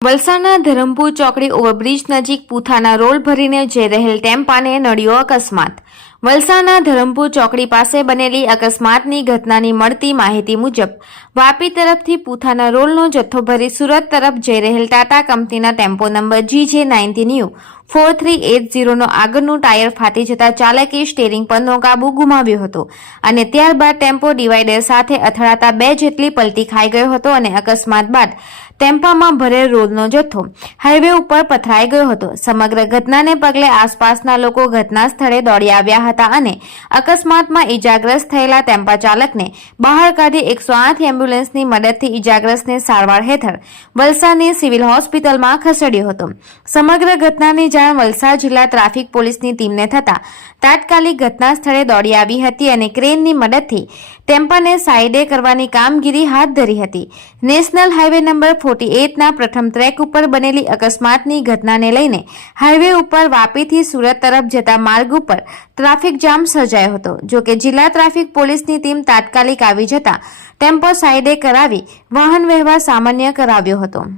વલસાડના ધરમપુર ચોકડી ઓવરબ્રિજ નજીક પૂથાના રોલ ભરીને જઈ રહેલ ટેમ્પાને નડ્યો અકસ્માત. વલસાડના ધરમપુર ચોકડી પાસે બનેલી અકસ્માતની ઘટનાની મળતી માહિતી મુજબ, વાપી તરફથી પૂથાના રોલનો જથ્થો ભરી સુરત તરફ જઈ રહેલ ટાટા કંપનીના tempo number GJ nineteen U four three eight ઝીરોનો આગળનું ટાયર ફાટી જતા ચાલકે સ્ટેરિંગ પરનો કાબુ ગુમાવ્યો હતો અને ત્યારબાદ ટેમ્પો ડિવાઈડર સાથે અથડાતા બે જેટલી પલટી ખાઈ ગયો હતો અને અકસ્માત બાદ ટેમ્પામાં ભરેલ રોલનો જથ્થો હાઈવે ઉપર પથરાઈ ગયો હતો. સમગ્ર ઘટનાને પગલે આસપાસના લોકો ઘટના સ્થળે દોડી આવ્યા હતા અને અકસ્માતમાં ઈજાગ્રસ્ત થયેલા ટેમ્પા ચાલકને બહાર કાઢી એકસો આઠ એમ્બ્યુલન્સની મદદથી ઈજાગ્રસ્તને સારવાર હેઠળ વલસાડની સિવિલ હોસ્પિટલમાં ખસેડ્યો હતો. સમગ્ર ઘટનાની જાણ વલસાડ જિલ્લા ટ્રાફિક પોલીસની ટીમને થતા તાત્કાલિક ઘટના સ્થળે દોડી આવી હતી અને ક્રેનની મદદથી ટેમ્પરને સાઈડે કરવાની કામગીરી હાથ ધરી હતી. નેશનલ હાઈવે નંબર ફોર્ટી એટના પ્રથમ ટ્રેક ઉપર બનેલી અકસ્માતની ઘટનાને લઈને હાઈવે ઉપર વાપીથી સુરત તરફ જતા માર્ગ ઉપર ટ્રાફિક જામ સર્જાયો હતો. જોકે જિલ્લા ટ્રાફિક પોલીસની ટીમ તાત્કાલિક આવી જતા ટેમ્પો સાઈડે કરાવી વાહન વ્યવહાર સામાન્ય કરાવ્યો હતો.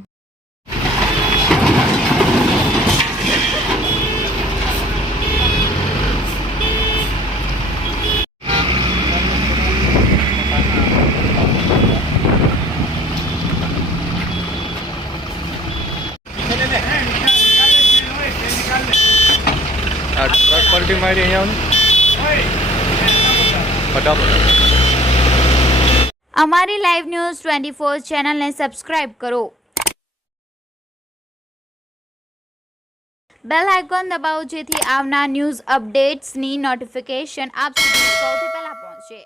આ ટ્રક પલટી મારી અહીંયા ફટાફટ. અમારી લાઈવ ન્યૂઝ ટ્વેન્ટી ફોર ચેનલને સબસ્ક્રાઇબ કરો. બેલ આઇકોન દબાવો જેથી આવનાર ન્યૂઝ અપડેટ્સની નોટિફિકેશન આપ સુધી સૌથી પહેલા પહોંચે.